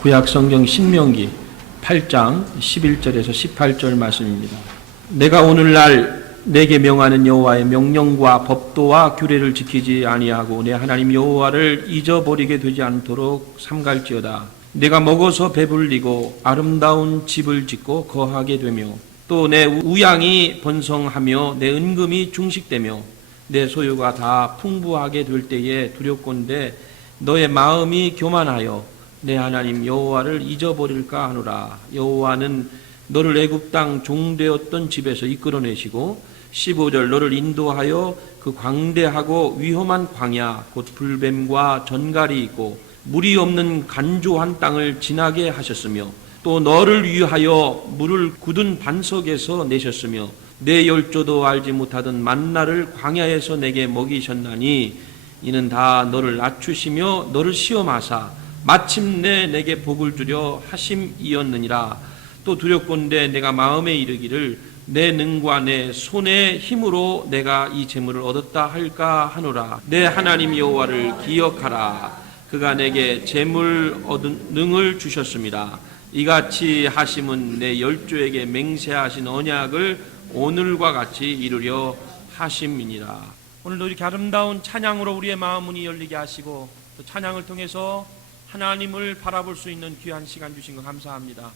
구약 성경 신명기 8장 11절에서 18절 말씀입니다. 내가 오늘날 내게 명하는 여호와의 명령과 법도와 규례를 지키지 아니하고 내 하나님 여호와를 잊어버리게 되지 않도록 삼갈지어다. 내가 먹어서 배불리고 아름다운 집을 짓고 거하게 되며 또 내 우양이 번성하며 내 은금이 중식되며 내 소유가 다 풍부하게 될 때에 두렵건대 너의 마음이 교만하여 내 하나님 여호와를 잊어버릴까 하노라. 여호와는 너를 애굽 땅 종되었던 집에서 이끌어내시고 15절 너를 인도하여 그 광대하고 위험한 광야 곧 불뱀과 전갈이 있고 물이 없는 간조한 땅을 지나게 하셨으며 또 너를 위하여 물을 굳은 반석에서 내셨으며 내 열조도 알지 못하던 만나를 광야에서 내게 먹이셨나니 이는 다 너를 낮추시며 너를 시험하사 마침내 내게 복을 주려 하심이었느니라. 또 두렵건대 내가 마음에 이르기를 내 능과 내 손의 힘으로 내가 이 재물을 얻었다 할까 하노라. 내 하나님 여호와를 기억하라. 그가 내게 재물 얻은 능을 주셨습니다. 이같이 하심은 내 열조에게 맹세하신 언약을 오늘과 같이 이루려 하심이니라. 오늘도 이렇게 아름다운 찬양으로 우리의 마음 문이 열리게 하시고 또 찬양을 통해서 하나님을 바라볼 수 있는 귀한 시간 주신 것 감사합니다.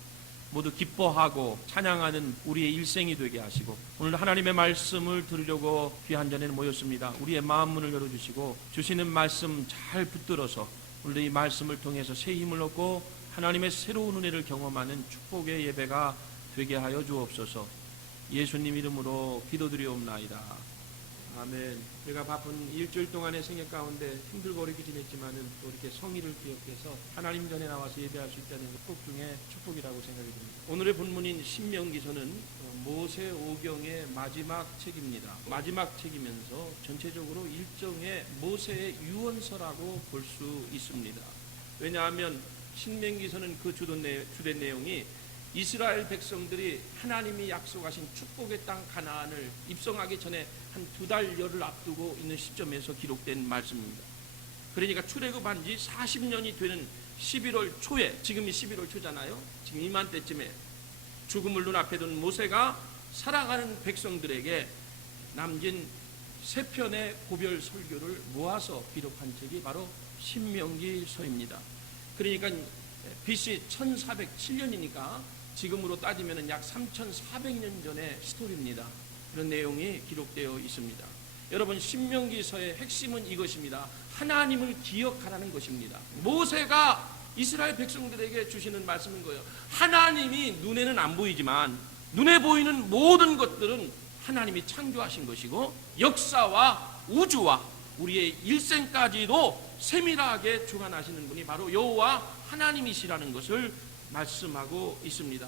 모두 기뻐하고 찬양하는 우리의 일생이 되게 하시고 오늘 하나님의 말씀을 들으려고 귀한 자리에 모였습니다. 우리의 마음 문을 열어주시고 주시는 말씀 잘 붙들어서 오늘도 이 말씀을 통해서 새 힘을 얻고 하나님의 새로운 은혜를 경험하는 축복의 예배가 되게 하여 주옵소서. 예수님 이름으로 기도드리옵나이다. 아멘. 우리가 바쁜 일주일 동안의 생애 가운데 힘들고 어렵게 지냈지만은 또 이렇게 성의를 기억해서 하나님 전에 나와서 예배할 수 있다는 축복 중에 축복이라고 생각이 듭니다. 오늘의 본문인 신명기서는 모세오경의 마지막 책입니다. 마지막 책이면서 전체적으로 일종의 모세의 유언서라고 볼 수 있습니다. 왜냐하면 신명기서는 그 주된 내용이 이스라엘 백성들이 하나님이 약속하신 축복의 땅 가나안을 입성하기 전에 한 2달여를 앞두고 있는 시점에서 기록된 말씀입니다. 그러니까 출애굽한 지 40년이 되는 11월 초에, 지금이 11월 초잖아요. 지금 이맘때쯤에 죽음을 눈앞에 둔 모세가 살아가는 백성들에게 남긴 3편의 고별 설교를 모아서 기록한 책이 바로 신명기서입니다. 그러니까 BC 1407년이니까 지금으로 따지면 약 3400년 전의 스토리입니다. 그런 내용이 기록되어 있습니다. 여러분, 신명기서의 핵심은 이것입니다. 하나님을 기억하라는 것입니다. 모세가 이스라엘 백성들에게 주시는 말씀인 거예요. 하나님이 눈에는 안 보이지만 눈에 보이는 모든 것들은 하나님이 창조하신 것이고 역사와 우주와 우리의 일생까지도 세밀하게 주관하시는 분이 바로 여호와 하나님이시라는 것을 말씀하고 있습니다.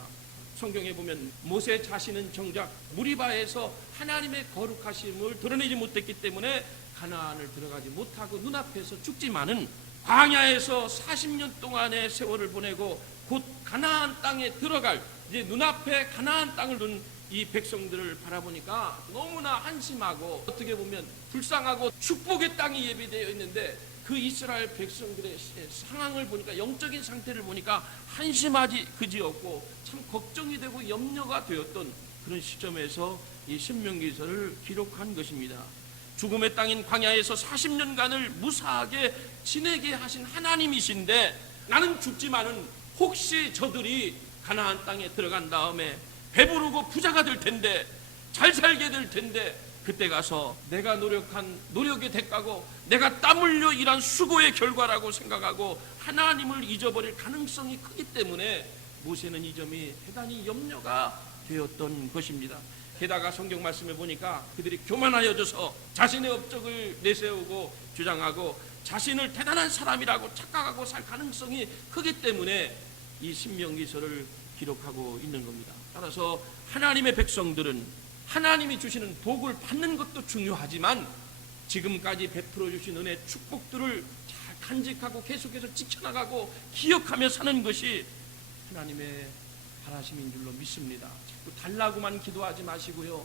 성경에 보면 모세 자신은 정작 무리바에서 하나님의 거룩하심을 드러내지 못했기 때문에 가나안을 들어가지 못하고 눈앞에서 죽지만은 광야에서 40년 동안의 세월을 보내고 곧 가나안 땅에 들어갈 이제 눈앞에 가나안 땅을 둔 이 백성들을 바라보니까 너무나 한심하고 어떻게 보면 불쌍하고 축복의 땅이 예비되어 있는데 그 이스라엘 백성들의 상황을 보니까 영적인 상태를 보니까 한심하지 그지없고 참 걱정이 되고 염려가 되었던 그런 시점에서 이 신명기서를 기록한 것입니다. 죽음의 땅인 광야에서 40년간을 무사하게 지내게 하신 하나님이신데 나는 죽지만은 혹시 저들이 가나안 땅에 들어간 다음에 배부르고 부자가 될 텐데 잘 살게 될 텐데 그때 가서 내가 노력한 노력의 대가고 내가 땀 흘려 일한 수고의 결과라고 생각하고 하나님을 잊어버릴 가능성이 크기 때문에 모세는 이 점이 대단히 염려가 되었던 것입니다. 게다가 성경 말씀에 보니까 그들이 교만하여져서 자신의 업적을 내세우고 주장하고 자신을 대단한 사람이라고 착각하고 살 가능성이 크기 때문에 이 신명기서를 기록하고 있는 겁니다. 따라서 하나님의 백성들은 하나님이 주시는 복을 받는 것도 중요하지만 지금까지 베풀어 주신 은혜 축복들을 잘 간직하고 계속해서 지켜나가고 기억하며 사는 것이 하나님의 바라심인 줄로 믿습니다. 자꾸 달라고만 기도하지 마시고요.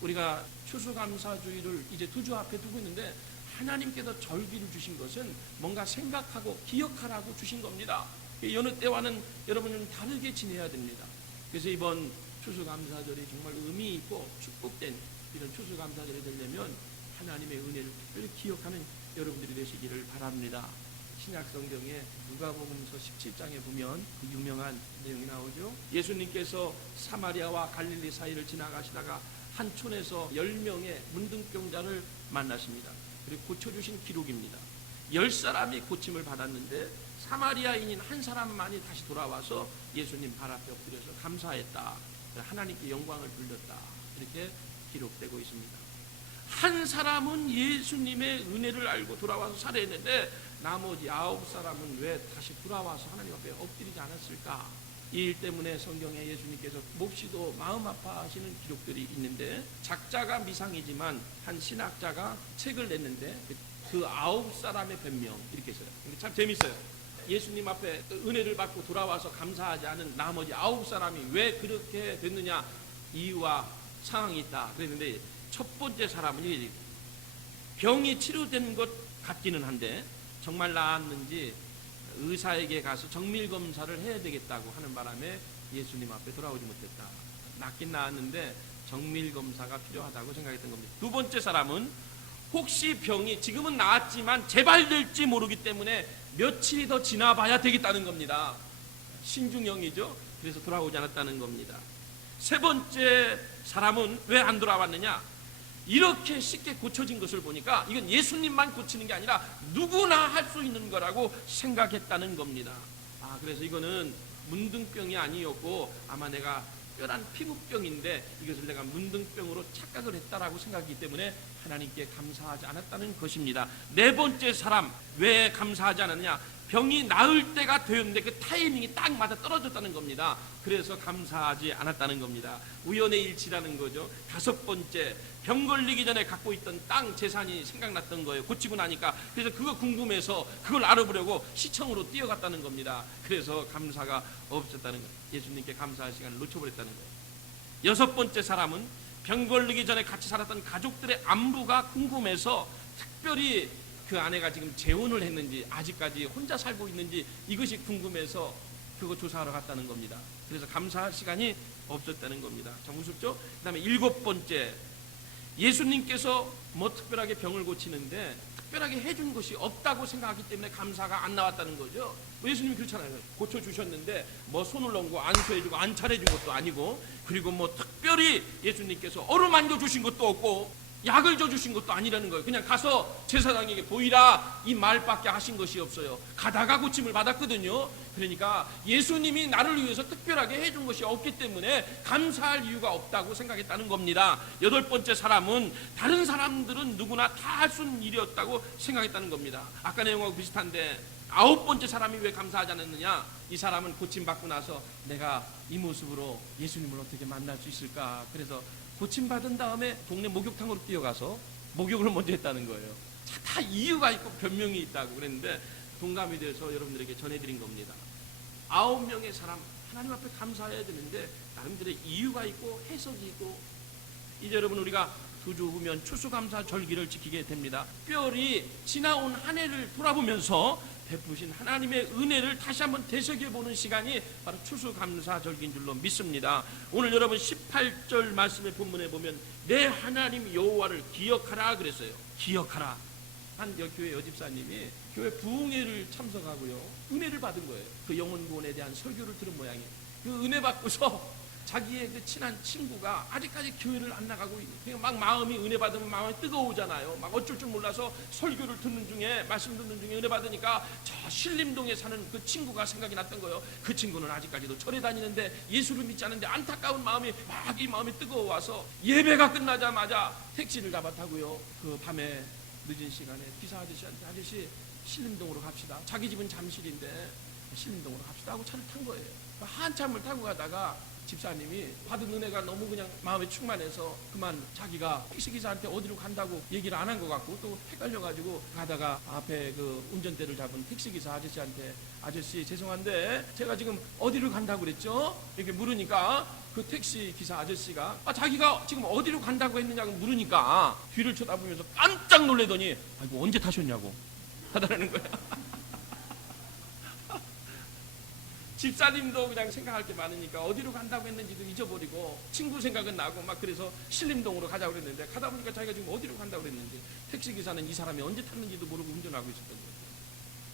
우리가 추수감사주의를 이제 두 주 앞에 두고 있는데 하나님께서 절기를 주신 것은 뭔가 생각하고 기억하라고 주신 겁니다. 여느 때와는 여러분은 다르게 지내야 됩니다. 그래서 이번 추수감사절이 정말 의미 있고 축복된 이런 추수감사절이 되려면 하나님의 은혜를 특별히 기억하는 여러분들이 되시기를 바랍니다. 신약성경에 누가복음서 17장에 보면 그 유명한 내용이 나오죠. 예수님께서 사마리아와 갈릴리 사이를 지나가시다가 한 촌에서 10명의 문둥병자를 만나십니다. 그리고 고쳐주신 기록입니다. 10사람이 고침을 받았는데 사마리아인인 한 사람만이 다시 돌아와서 예수님 발 앞에 엎드려서 감사했다. 하나님께 영광을 돌렸다. 이렇게 기록되고 있습니다. 한 사람은 예수님의 은혜를 알고 돌아와서 살해했는데 나머지 9사람은 왜 다시 돌아와서 하나님 앞에 엎드리지 않았을까? 이 일 때문에 성경에 예수님께서 몹시도 마음 아파하시는 기록들이 있는데, 작자가 미상이지만 한 신학자가 책을 냈는데 그 9사람의 변명 이렇게 써요. 참 재밌어요. 예수님 앞에 은혜를 받고 돌아와서 감사하지 않은 나머지 9사람이 왜 그렇게 됐느냐, 이유와 상황이 있다 그랬는데, 첫 번째 사람은 이게 병이 치료된 것 같기는 한데 정말 나았는지 의사에게 가서 정밀검사를 해야 되겠다고 하는 바람에 예수님 앞에 돌아오지 못했다. 낫긴 나았는데 정밀검사가 필요하다고 생각했던 겁니다. 두 번째 사람은 혹시 병이 지금은 나았지만 재발될지 모르기 때문에 며칠이 더 지나봐야 되겠다는 겁니다. 신중형이죠. 그래서 돌아오지 않았다는 겁니다. 세 번째 사람은 왜 안 돌아왔느냐, 이렇게 쉽게 고쳐진 것을 보니까 이건 예수님만 고치는 게 아니라 누구나 할 수 있는 거라고 생각했다는 겁니다. 그래서 이거는 문둥병이 아니었고 아마 내가 뼈란 피부병인데 이것을 내가 문둥병으로 착각을 했다라고 생각하기 때문에 하나님께 감사하지 않았다는 것입니다. 네 번째 사람, 왜 감사하지 않았냐, 병이 나을 때가 되었는데 그 타이밍이 딱 맞아 떨어졌다는 겁니다. 그래서 감사하지 않았다는 겁니다. 우연의 일치라는 거죠. 다섯 번째, 병 걸리기 전에 갖고 있던 땅 재산이 생각났던 거예요. 고치고 나니까. 그래서 그거 궁금해서 그걸 알아보려고 시청으로 뛰어갔다는 겁니다. 그래서 감사가 없었다는 거예요. 예수님께 감사할 시간을 놓쳐버렸다는 거예요. 여섯 번째 사람은 병 걸리기 전에 같이 살았던 가족들의 안부가 궁금해서 특별히 그 아내가 지금 재혼을 했는지 아직까지 혼자 살고 있는지 이것이 궁금해서 그거 조사하러 갔다는 겁니다. 그래서 감사할 시간이 없었다는 겁니다. 참 우습죠? 그 다음에 일곱 번째, 예수님께서 뭐 특별하게 병을 고치는데 특별하게 해준 것이 없다고 생각하기 때문에 감사가 안 나왔다는 거죠. 예수님이 그렇잖아요. 고쳐주셨는데 뭐 손을 얹고 안수해주고 안차려준 것도 아니고, 그리고 뭐 특별히 예수님께서 어루만져 주신 것도 없고 약을 줘주신 것도 아니라는 거예요. 그냥 가서 제사장에게 보이라 이 말밖에 하신 것이 없어요. 가다가 고침을 받았거든요. 그러니까 예수님이 나를 위해서 특별하게 해준 것이 없기 때문에 감사할 이유가 없다고 생각했다는 겁니다. 여덟 번째 사람은 다른 사람들은 누구나 다 할 수 있는 일이었다고 생각했다는 겁니다. 아까 내용하고 비슷한데 아홉 번째 사람이 왜 감사하지 않았느냐, 이 사람은 고침받고 나서 내가 이 모습으로 예수님을 어떻게 만날 수 있을까, 그래서 고침받은 다음에 동네 목욕탕으로 뛰어가서 목욕을 먼저 했다는 거예요. 다 이유가 있고 변명이 있다고 그랬는데 동감이 돼서 여러분들에게 전해드린 겁니다. 9명의 사람 하나님 앞에 감사해야 되는데 나름대로 이유가 있고 해석이 있고, 이제 여러분 우리가 두 주 후면 추수감사 절기를 지키게 됩니다. 특별히 지나온 한 해를 돌아보면서 베푸신 하나님의 은혜를 다시 한번 되새겨보는 시간이 바로 추수감사 절기인 줄로 믿습니다. 오늘 여러분 18절 말씀의 본문에 보면 내 하나님 여호와를 기억하라 그랬어요. 기억하라. 한 교회 여집사님이 교회 부흥회를 참석하고요, 은혜를 받은 거예요. 그 영혼 구원에 대한 설교를 들은 모양이에요. 그 은혜 받고서 자기의 그 친한 친구가 아직까지 교회를 안 나가고 있는, 막 마음이 은혜 받으면 마음이 뜨거우잖아요. 막 어쩔 줄 몰라서 설교를 듣는 중에, 말씀 듣는 중에 은혜 받으니까 저 신림동에 사는 그 친구가 생각이 났던 거예요. 그 친구는 아직까지도 절에 다니는데 예수를 믿지 않는데 안타까운 마음이 막 이 마음이 뜨거워와서 예배가 끝나자마자 택시를 잡아 타고요, 그 밤에 늦은 시간에 기사 아저씨한테 아저씨 신림동으로 갑시다. 자기 집은 잠실인데 신림동으로 갑시다 하고 차를 탄 거예요. 한참을 타고 가다가 집사님이 받은 은혜가 너무 그냥 마음에 충만해서 그만 자기가 택시기사한테 어디로 간다고 얘기를 안 한 것 같고 또 헷갈려가지고 가다가 앞에 그 운전대를 잡은 택시기사 아저씨한테 아저씨 죄송한데 제가 지금 어디로 간다고 그랬죠? 이렇게 물으니까 그 택시기사 아저씨가 자기가 지금 어디로 간다고 했느냐고 물으니까 뒤를 쳐다보면서 깜짝 놀래더니 아이고 언제 타셨냐고 하더라는 거야. 집사님도 그냥 생각할 게 많으니까 어디로 간다고 했는지도 잊어버리고 친구 생각은 나고 막 그래서 신림동으로 가자고 그랬는데 가다 보니까 자기가 지금 어디로 간다고 그랬는지 택시기사는 이 사람이 언제 탔는지도 모르고 운전하고 있었던 거예요.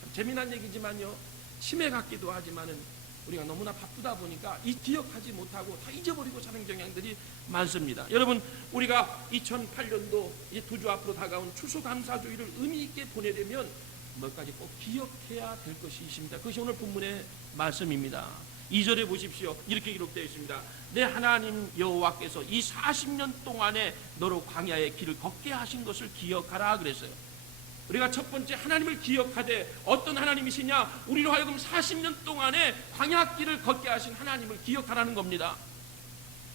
참 재미난 얘기지만요. 치매 같기도 하지만은 우리가 너무나 바쁘다 보니까 이 기억하지 못하고 다 잊어버리고 사는 경향들이 많습니다. 여러분 우리가 2008년도 이 두 주 앞으로 다가온 추수감사주의를 의미 있게 보내려면 몇 가지 꼭 기억해야 될 것이 있습니다. 그것이 오늘 본문의 말씀입니다. 2절에 보십시오. 이렇게 기록되어 있습니다. 내 하나님 여호와께서 이 40년 동안에 너로 광야의 길을 걷게 하신 것을 기억하라 그랬어요. 우리가 첫 번째 하나님을 기억하되 어떤 하나님이시냐? 우리로 하여금 40년 동안에 광야길을 걷게 하신 하나님을 기억하라는 겁니다.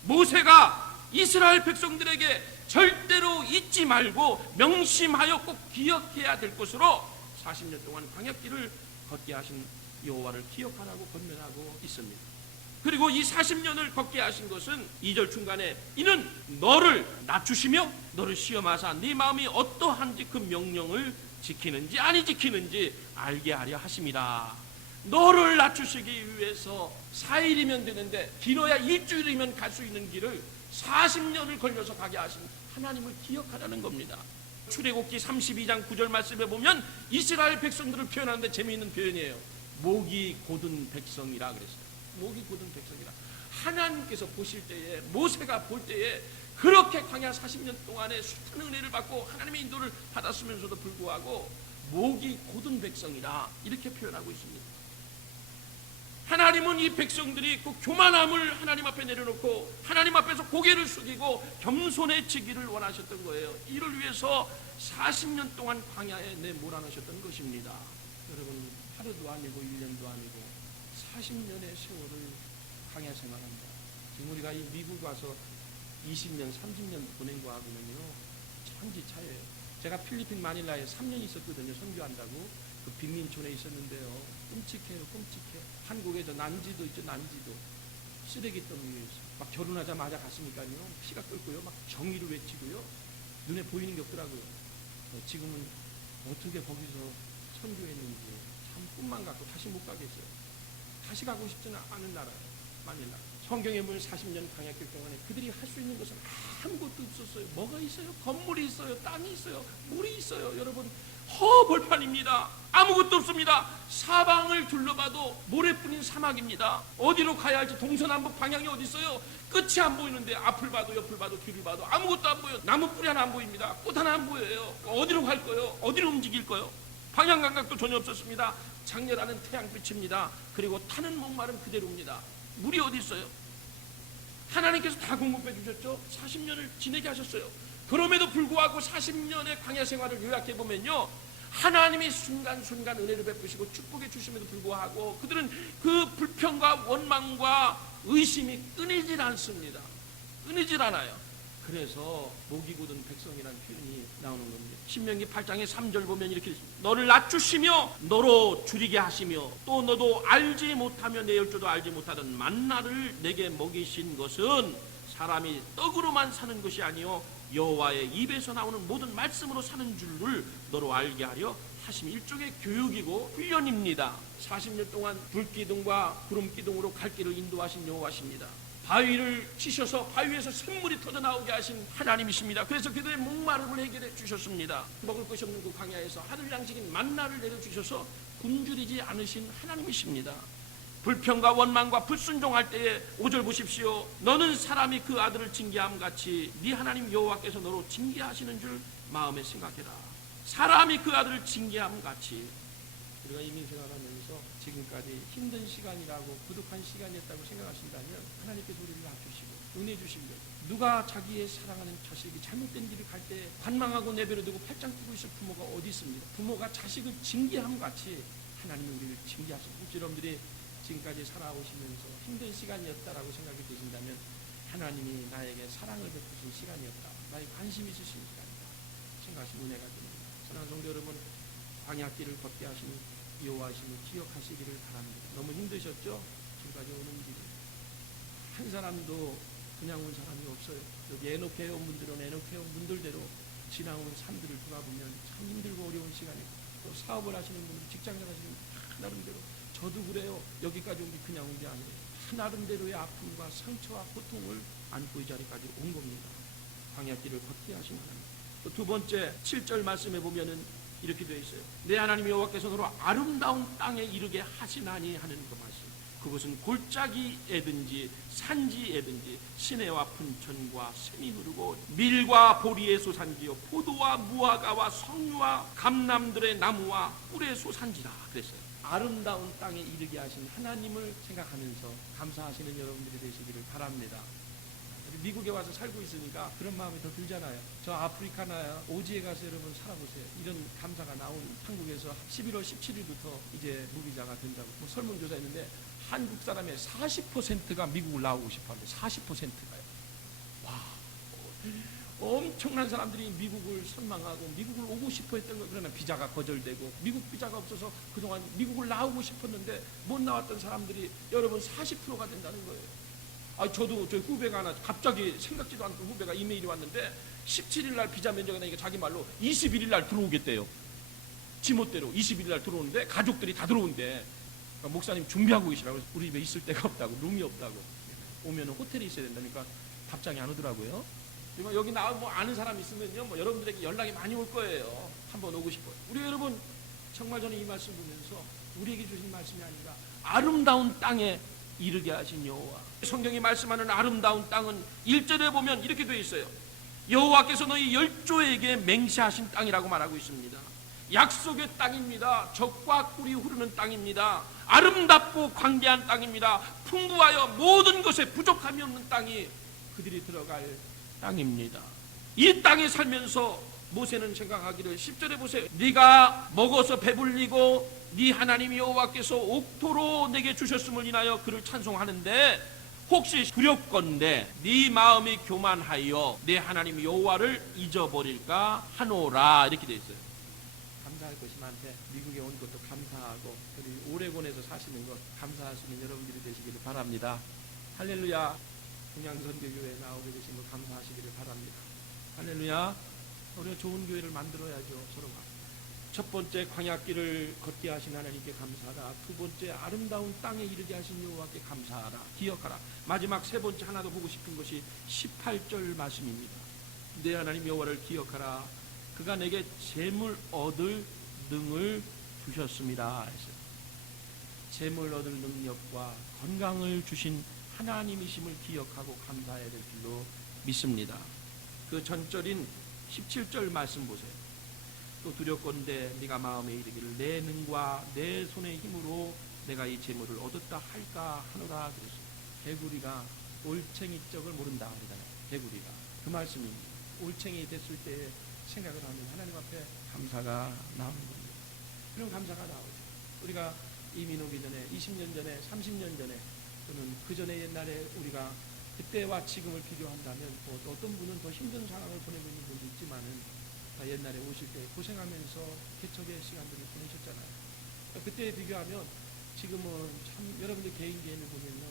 모세가 이스라엘 백성들에게 절대로 잊지 말고 명심하여 꼭 기억해야 될 것으로 40년 동안 광야길을 걷게 하신 여호와를 기억하라고 권면하고 있습니다. 그리고 이 40년을 걷게 하신 것은 2절 중간에 이는 너를 낮추시며 너를 시험하사 네 마음이 어떠한지 그 명령을 지키는지 아니 지키는지 알게 하려 하심이라. 너를 낮추시기 위해서 4일이면 되는데 길어야 일주일이면 갈 수 있는 길을 40년을 걸려서 가게 하신 하나님을 기억하라는 겁니다. 출애굽기 32장 9절 말씀에 보면 이스라엘 백성들을 표현하는데 재미있는 표현이에요. 목이 곧은 백성이라 그랬어요. 목이 곧은 백성이라. 하나님께서 보실 때에 모세가 볼 때에 그렇게 광야 40년 동안에 숱한 은혜를 받고 하나님의 인도를 받았으면서도 불구하고 목이 곧은 백성이라 이렇게 표현하고 있습니다. 하나님은 이 백성들이 그 교만함을 하나님 앞에 내려놓고 하나님 앞에서 고개를 숙이고 겸손해지기를 원하셨던 거예요. 이를 위해서 40년 동안 광야에 몰아넣으셨던 것입니다. 여러분 하루도 아니고 1년도 아니고 40년의 세월을 광야 생활합니다. 지금 우리가 이 미국 와서 20년, 30년 보낸 거하고는요 천지 차이예요. 제가 필리핀 마닐라에 3년 있었거든요. 선교한다고. 그 빈민촌에 있었는데요. 끔찍해요, 끔찍해. 한국에 저 난지도 있죠, 난지도. 쓰레기통 위에 막 결혼하자마자 갔으니까요. 피가 끓고요. 막 정의를 외치고요. 눈에 보이는 게 없더라고요. 지금은 어떻게 거기서 선교했는지 참 꿈만 갖고 다시 못 가겠어요. 다시 가고 싶지는 않은 나라예요. 마닐라. 성경에 보면 40년 광야길 동안에 그들이 할 수 있는 것은 아무것도 없었어요. 뭐가 있어요? 건물이 있어요. 땅이 있어요. 물이 있어요. 여러분 허벌판입니다. 아무것도 없습니다. 사방을 둘러봐도 모래뿐인 사막입니다. 어디로 가야 할지 동서남북 방향이 어디 있어요? 끝이 안 보이는데 앞을 봐도 옆을 봐도 뒤를 봐도 아무것도 안 보여요. 나무 뿌리 하나 안 보입니다. 꽃 하나 안 보여요. 어디로 갈 거예요? 어디로 움직일 거예요? 방향 감각도 전혀 없었습니다. 장렬하는 태양빛입니다. 그리고 타는 목마름 그대로입니다. 물이 어디 있어요? 하나님께서 다 공급해 주셨죠. 40년을 지내게 하셨어요. 그럼에도 불구하고 40년의 광야 생활을 요약해 보면요, 하나님이 순간순간 은혜를 베푸시고 축복해 주심에도 불구하고 그들은 그 불평과 원망과 의심이 끊이질 않습니다. 끊이질 않아요. 그래서 목이 곧은 백성이라는 표현이 나오는 겁니다. 신명기 8장의 3절 보면 이렇게 있습니다. 너를 낮추시며 너로 줄이게 하시며 또 너도 알지 못하며 내일 줄도 알지 못하던 만나를 내게 먹이신 것은 사람이 떡으로만 사는 것이 아니요 여호와의 입에서 나오는 모든 말씀으로 사는 줄을 너로 알게 하려 하심. 일종의 교육이고 훈련입니다. 40년 동안 불기둥과 구름기둥으로 갈 길을 인도하신 여호와십니다. 바위를 치셔서 바위에서 샘물이 터져나오게 하신 하나님이십니다. 그래서 그들의 목마름을 해결해 주셨습니다. 먹을 것이 없는 그 광야에서 하늘 양식인 만나를 내려주셔서 굶주리지 않으신 하나님이십니다. 불평과 원망과 불순종할 때에 5절 보십시오. 너는 사람이 그 아들을 징계함 같이 네 하나님 여호와께서 너로 징계하시는 줄 마음에 생각해라. 사람이 그 아들을 징계함 같이. 우리가 이민생활하면서 지금까지 힘든 시간이라고 부족한 시간이었다고 생각하신다면 하나님께서 우리를 낮추시고 은혜 주신 거예요. 누가 자기의 사랑하는 자식이 잘못된 길을 갈 때 관망하고 내버려두고 팔짱 끼고 있을 부모가 어디 있습니까? 부모가 자식을 징계함 같이 하나님은 우리를 징계하시고, 여러분들이 지금까지 살아오시면서 힘든 시간이었다라고 생각이 되신다면 하나님이 나에게 사랑을 베푸신 시간이었다, 나의 관심 있으신 시간이다 생각하시면 은혜가 됩니다. 사랑하는 성도 여러분, 광야길을 걷게 하신 여호와이심을 기억하시기를 바랍니다. 너무 힘드셨죠? 지금까지 오는 길이 한 사람도 그냥 온 사람이 없어요. 여기 에녹회 온 분들은 에녹회 온 분들대로 지나온 산들을 돌아보면 참 힘들고 어려운 시간이고, 또 사업을 하시는 분들, 직장을 하시는 분들 나름대로 저도 그래요. 여기까지 온 게 그냥 온 게 아니에요. 나름대로의 아픔과 상처와 고통을 안고 이 자리까지 온 겁니다. 광야길을 걷게 하신 하나님. 또 두 번째 7절 말씀에 보면은 이렇게 되어 있어요. 내 하나님 여호와께서 너로 아름다운 땅에 이르게 하시나니 하는 그 말씀. 그것은 골짜기에든지 산지에든지 시내와 분천과 샘이 흐르고 밀과 보리의 소산지요 포도와 무화과와 석류와 감람들의 나무와 꿀의 소산지라 그랬어요. 아름다운 땅에 이르게 하신 하나님을 생각하면서 감사하시는 여러분들이 되시기를 바랍니다. 미국에 와서 살고 있으니까 그런 마음이 더 들잖아요. 저 아프리카나 오지에 가서 여러분 살아보세요. 이런 감사가 나온 한국에서 11월 17일부터 이제 무비자가 된다고 설문조사했는데 한국 사람의 40%가 미국을 나오고 싶어합니다. 40%가요. 와, 엄청난 사람들이 미국을 선망하고 미국을 오고 싶어 했던 거. 그러나 비자가 거절되고 미국 비자가 없어서 그동안 미국을 나오고 싶었는데 못 나왔던 사람들이 여러분 40%가 된다는 거예요. 저도 저희 후배가 하나 갑자기 생각지도 않던 후배가 이메일이 왔는데 17일 날 비자 면접이 나니까 자기 말로 21일 날 들어오겠대요. 지멋대로 21일 날 들어오는데 가족들이 다 들어온대. 그러니까 목사님 준비하고 계시라고. 우리 집에 있을 데가 없다고, 룸이 없다고. 오면은 호텔에 있어야 된다니까 답장이 안 오더라고요. 여기 나 뭐 아는 사람 있으면요, 뭐 여러분들에게 연락이 많이 올 거예요. 한번 오고 싶어요. 우리 여러분 정말 저는 이 말씀 보면서 우리에게 주신 말씀이 아니라 아름다운 땅에 이르게 하신 여호와. 성경이 말씀하는 아름다운 땅은 1절에 보면 이렇게 되어 있어요. 여호와께서 너희 열조에게 맹세하신 땅이라고 말하고 있습니다. 약속의 땅입니다. 젖과 꿀이 흐르는 땅입니다. 아름답고 광대한 땅입니다. 풍부하여 모든 것에 부족함이 없는 땅이 그들이 들어갈 땅입니다. 이 땅에 살면서 모세는 생각하기를 10절에 보세요. 네가 먹어서 배불리고 네 하나님 여호와께서 옥토로 내게 주셨음을 인하여 그를 찬송하는데 혹시 두렵건대 네 마음이 교만하여 내 하나님 여호와를 잊어버릴까 하노라 이렇게 되어 있어요. 감사할 것이 많대. 미국에 온 것도 감사하고 그리고 오레곤에서 사시는 것 감사하시는 여러분들이 되시기를 바랍니다. 할렐루야. 동양선교교회에 나오게 되신 것 감사하시기를 바랍니다. 할렐루야. 우리가 좋은 교회를 만들어야죠. 서로가. 첫 번째 광야길을 걷게 하신 하나님께 감사하라. 두 번째 아름다운 땅에 이르게 하신 여호와께 감사하라. 기억하라. 마지막 세 번째 하나 더 보고 싶은 것이 18절 말씀입니다. 내 하나님 여호와를 기억하라. 그가 내게 재물 얻을 능을 주셨습니다. 재물 얻을 능력과 건강을 주신 하나님이심을 기억하고 감사해야 될 줄로 믿습니다. 그 전절인 17절 말씀 보세요. 또 두렵건대 네가 마음에 이르기를 내 능과 내 손의 힘으로 내가 이 재물을 얻었다 할까 하노라 그랬어요. 개구리가 올챙이 적을 모른다 그러잖아요. 개구리가 그 말씀입니다. 올챙이 됐을 때 생각을 하면 하나님 앞에 감사가 나오는 겁니다. 그런 감사가 나오죠. 우리가 이민 오기 전에 20년 전에 30년 전에 또는 그 전에 옛날에 우리가 그때와 지금을 비교한다면 또 어떤 분은 더 힘든 상황을 보내고 있는 분도 있지만은 옛날에 오실 때 고생하면서 개척의 시간들을 보내셨잖아요. 그때에 비교하면 지금은 참 여러분들 개인을 보면요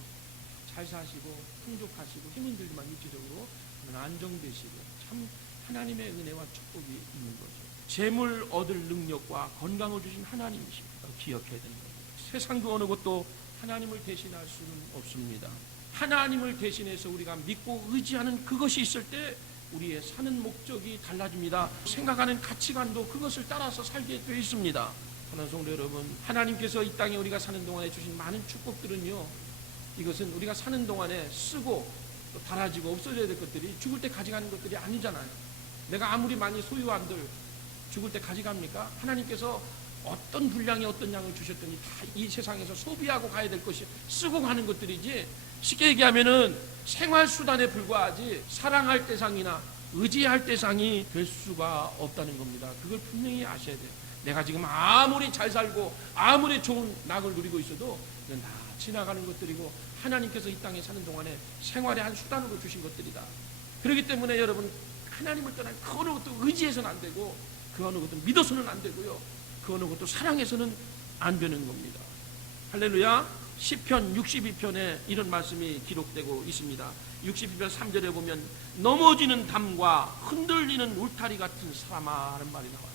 잘 사시고 풍족하시고 힘은 들지만 육체적으로 안정되시고 참 하나님의 은혜와 축복이 있는 거죠. 재물 얻을 능력과 건강을 주신 하나님이십니다. 기억해야 되는 겁니다. 세상 그 어느 것도 하나님을 대신할 수는 없습니다. 하나님을 대신해서 우리가 믿고 의지하는 그것이 있을 때 우리의 사는 목적이 달라집니다. 생각하는 가치관도 그것을 따라서 살게 되어 있습니다. 사랑하는 성도 여러분, 하나님께서 이 땅에 우리가 사는 동안에 주신 많은 축복들은요, 이것은 우리가 사는 동안에 쓰고 또 달아지고 없어져야 될 것들이 죽을 때 가져가는 것들이 아니잖아요. 내가 아무리 많이 소유한들 죽을 때 가져갑니까? 하나님께서 어떤 분량의 어떤 양을 주셨더니 다 이 세상에서 소비하고 가야 될 것이 쓰고 가는 것들이지, 쉽게 얘기하면은 생활수단에 불과하지 사랑할 대상이나 의지할 대상이 될 수가 없다는 겁니다. 그걸 분명히 아셔야 돼요. 내가 지금 아무리 잘 살고 아무리 좋은 낙을 누리고 있어도 이건 다 지나가는 것들이고 하나님께서 이 땅에 사는 동안에 생활의 한 수단으로 주신 것들이다. 그렇기 때문에 여러분, 하나님을 떠난 그 어느 것도 의지해서는 안 되고 그 어느 것도 믿어서는 안 되고요, 그 어느 것도 사랑해서는 안 되는 겁니다. 할렐루야. 시편 62편에 이런 말씀이 기록되고 있습니다. 62편 3절에 보면 넘어지는 담과 흔들리는 울타리 같은 사람아 하는 말이 나와요.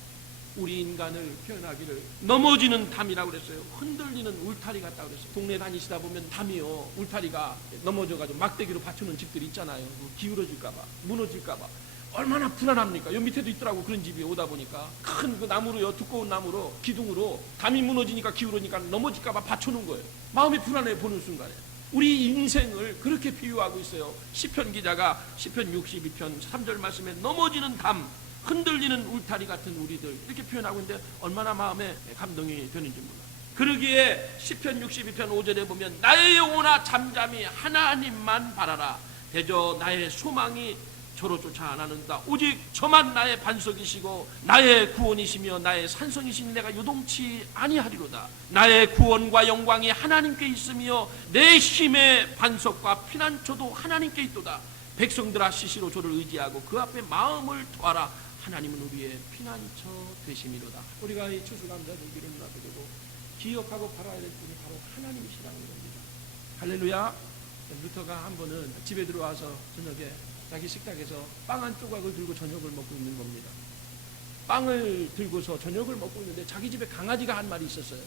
우리 인간을 표현하기를 넘어지는 담이라고 그랬어요. 흔들리는 울타리 같다고 그랬어요. 동네 다니시다 보면 담이요, 울타리가 넘어져가지고 막대기로 받쳐놓은 집들이 있잖아요. 기울어질까봐, 무너질까봐 얼마나 불안합니까? 요 밑에도 있더라고. 그런 집이 오다 보니까 큰 그 나무로요, 두꺼운 나무로 기둥으로 담이 무너지니까 기울으니까 넘어질까봐 받쳐놓은 거예요. 마음이 불안해 보는 순간에. 우리 인생을 그렇게 비유하고 있어요. 시편 기자가 시편 62편 3절 말씀에 넘어지는 담, 흔들리는 울타리 같은 우리들 이렇게 표현하고 있는데 얼마나 마음에 감동이 되는지 몰라요. 그러기에 시편 62편 5절에 보면 나의 영혼아 잠잠히 하나님만 바라라. 대저 나의 소망이 저로 쫓아 안 하는다. 오직 저만 나의 반석이시고 나의 구원이시며 나의 산성이시니 내가 요동치 아니하리로다. 나의 구원과 영광이 하나님께 있으며 내 힘의 반석과 피난처도 하나님께 있도다. 백성들아 시시로 저를 의지하고 그 앞에 마음을 토하라. 하나님은 우리의 피난처 되심이로다. 우리가 이 추수감사절기를 눈앞에 두고 기억하고 바라야 될 분이 바로 하나님이시라는 겁니다. 할렐루야. 루터가 한 번은 집에 들어와서 저녁에 자기 식탁에서 빵 한 조각을 들고 저녁을 먹고 있는 겁니다. 빵을 들고서 저녁을 먹고 있는데 자기 집에 강아지가 한 마리 있었어요.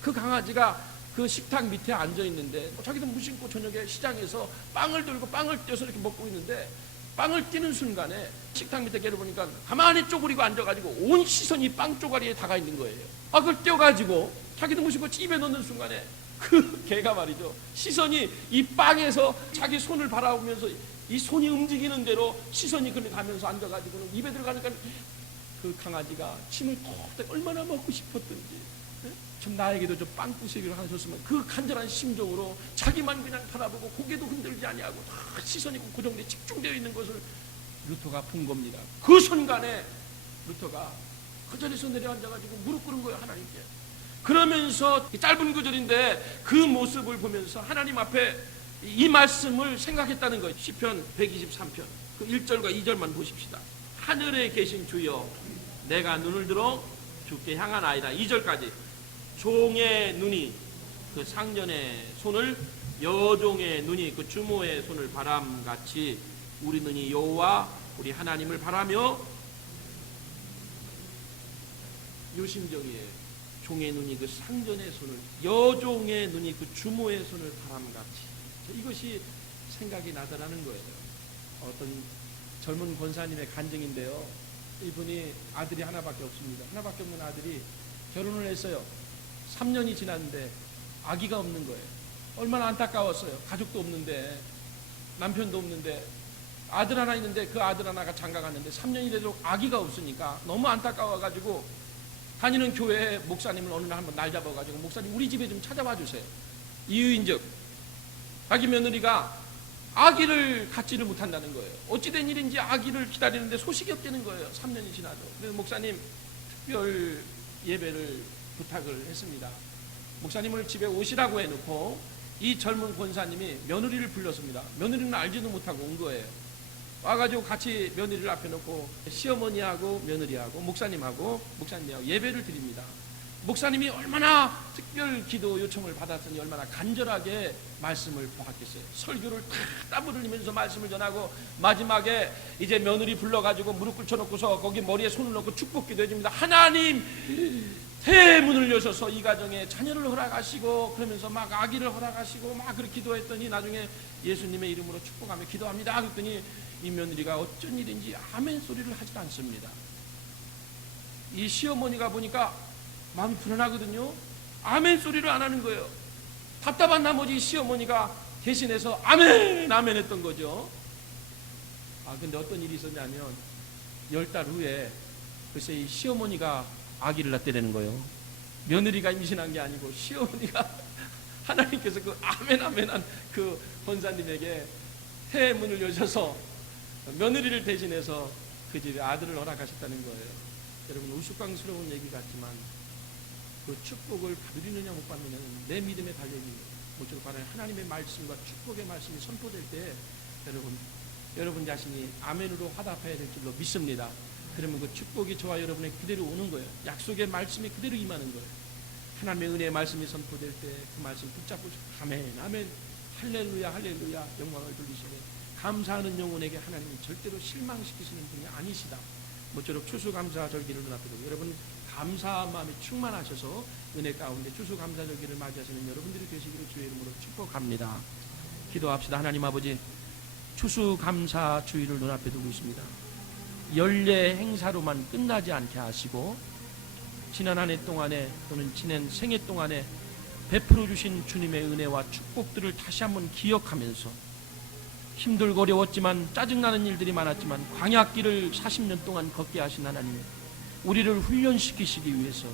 그 강아지가 그 식탁 밑에 앉아 있는데 자기도 무심코 저녁에 시장에서 빵을 들고 빵을 떼서 이렇게 먹고 있는데 빵을 떼는 순간에 식탁 밑에 개를 보니까 가만히 쪼그리고 앉아가지고 온 시선이 빵 쪼가리에 다가 있는 거예요. 그걸 떼어가지고 자기도 무심코 입에 넣는 순간에 그 개가 말이죠, 시선이 이 빵에서 자기 손을 바라보면서 이 손이 움직이는 대로 시선이 그렇게 가면서 앉아가지고는 입에 들어가니까 그 강아지가 침을 톡 얼마나 먹고 싶었던지, 좀 나에게도 좀 빵꾸시기를 하나 줬으면 그 간절한 심정으로 자기만 그냥 바라보고 고개도 흔들지 아니하고 시선이 고정돼 집중되어 있는 것을 루터가 본 겁니다. 그 순간에 루터가 그 자리에서 내려앉아가지고 무릎 꿇은 거예요, 하나님께. 그러면서 짧은 구절인데 그 모습을 보면서 하나님 앞에 이 말씀을 생각했다는 거예요. 시편 123편 그 1절과 2절만 보십시다. 하늘에 계신 주여 내가 눈을 들어 주께 향하나이다. 2절까지 종의 눈이 그 상전의 손을, 여종의 눈이 그 주모의 손을 바람같이 우리 눈이 여호와 우리 하나님을 바라며, 요 심정이에요. 종의 눈이 그 상전의 손을, 여종의 눈이 그 주모의 손을 바람같이. 이것이 생각이 나더라는 거예요. 어떤 젊은 권사님의 간증인데요. 이분이 아들이 하나밖에 없습니다. 하나밖에 없는 아들이 결혼을 했어요. 3년이 지났는데 아기가 없는 거예요. 얼마나 안타까웠어요. 가족도 없는데, 남편도 없는데, 아들 하나 있는데 그 아들 하나가 장가 갔는데 3년이 돼도 아기가 없으니까 너무 안타까워가지고 다니는 교회 목사님을 어느 날 한번 날 잡아가지고, 목사님 우리 집에 좀 찾아와 주세요. 이유인즉 자기 며느리가 아기를 갖지를 못한다는 거예요. 어찌된 일인지 아기를 기다리는데 소식이 없다는 거예요. 3년이 지나도. 그래서 목사님 특별 예배를 부탁을 했습니다. 목사님을 집에 오시라고 해놓고 이 젊은 권사님이 며느리를 불렀습니다. 며느리는 알지도 못하고 온 거예요. 와가지고 같이 며느리를 앞에 놓고 시어머니하고 며느리하고 목사님하고 예배를 드립니다. 목사님이 얼마나 특별 기도 요청을 받았으니 얼마나 간절하게 말씀을 보았겠어요. 설교를 땀을 흘리면서 말씀을 전하고 마지막에 이제 며느리 불러가지고 무릎 꿇혀놓고서 거기 머리에 손을 넣고 축복 기도해줍니다. 하나님 대문을 여셔서 이 가정에 자녀를 허락하시고, 그러면서 막 아기를 허락하시고 막 그렇게 기도했더니 나중에 예수님의 이름으로 축복하며 기도합니다. 그랬더니 이 며느리가 어쩐 일인지 아멘 소리를 하지도 않습니다. 이 시어머니가 보니까 마음이 불안하거든요. 아멘 소리를 안 하는 거예요. 답답한 나머지 시어머니가 대신해서 아멘 아멘 했던 거죠. 근데 어떤 일이 있었냐면 10달 후에 글쎄 이 시어머니가 아기를 낳게 거예요. 며느리가 임신한 게 아니고 시어머니가 하나님께서 그 아멘 아멘한 그 권사님에게 새 문을 여셔서 며느리를 대신해서 그 집에 아들을 허락하셨다는 거예요. 여러분 우스꽝스러운 얘기 같지만 그 축복을 받으느냐 못 받느냐는 내 믿음에 달려있는 거예요. 모쪼록 바라는 하나님의 말씀과 축복의 말씀이 선포될 때 여러분 자신이 아멘으로 화답해야 될 줄로 믿습니다. 그러면 그 축복이 저와 여러분의 그대로 오는 거예요. 약속의 말씀이 그대로 임하는 거예요. 하나님의 은혜의 말씀이 선포될 때 그 말씀 붙잡고 아멘 아멘 할렐루야 할렐루야 영광을 돌리시되 감사하는 영혼에게 하나님이 절대로 실망시키시는 분이 아니시다. 모쪼록 추수감사 절기를 눈앞에 두고 여러분 감사한 마음이 충만하셔서 은혜 가운데 추수감사절기를 맞이하시는 여러분들이 되시기를 주의 이름으로 축복합니다. 기도합시다. 하나님 아버지, 추수감사 주일을 눈앞에 두고 있습니다. 연례 행사로만 끝나지 않게 하시고 지난 한 해 동안에 또는 지난 생애 동안에 베풀어 주신 주님의 은혜와 축복들을 다시 한번 기억하면서 힘들고 어려웠지만 짜증나는 일들이 많았지만 광야길을 40년 동안 걷게 하신 하나님, 우리를 훈련시키시기 위해서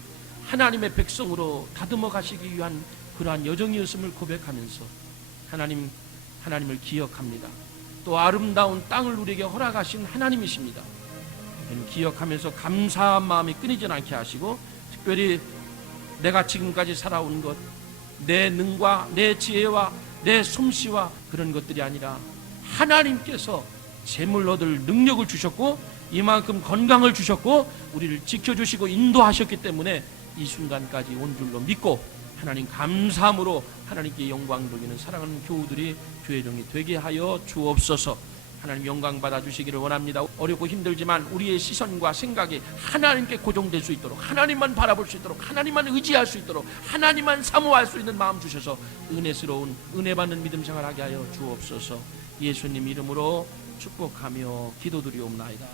하나님의 백성으로 다듬어 가시기 위한 그러한 여정이었음을 고백하면서 하나님을 기억합니다. 또 아름다운 땅을 우리에게 허락하신 하나님이십니다. 기억하면서 감사한 마음이 끊이지 않게 하시고, 특별히 내가 지금까지 살아온 것, 내 능과 내 지혜와 내 솜씨와 그런 것들이 아니라 하나님께서 재물 얻을 능력을 주셨고 이만큼 건강을 주셨고 우리를 지켜주시고 인도하셨기 때문에 이 순간까지 온 줄로 믿고 하나님 감사함으로 하나님께 영광 돌리는 사랑하는 교우들이 주의 종이 되게 하여 주옵소서. 하나님 영광 받아주시기를 원합니다. 어렵고 힘들지만 우리의 시선과 생각이 하나님께 고정될 수 있도록, 하나님만 바라볼 수 있도록, 하나님만 의지할 수 있도록, 하나님만 사모할 수 있는 마음 주셔서 은혜스러운 은혜받는 믿음 생활하게 하여 주옵소서. 예수님 이름으로 축복하며 기도드리옵나이다.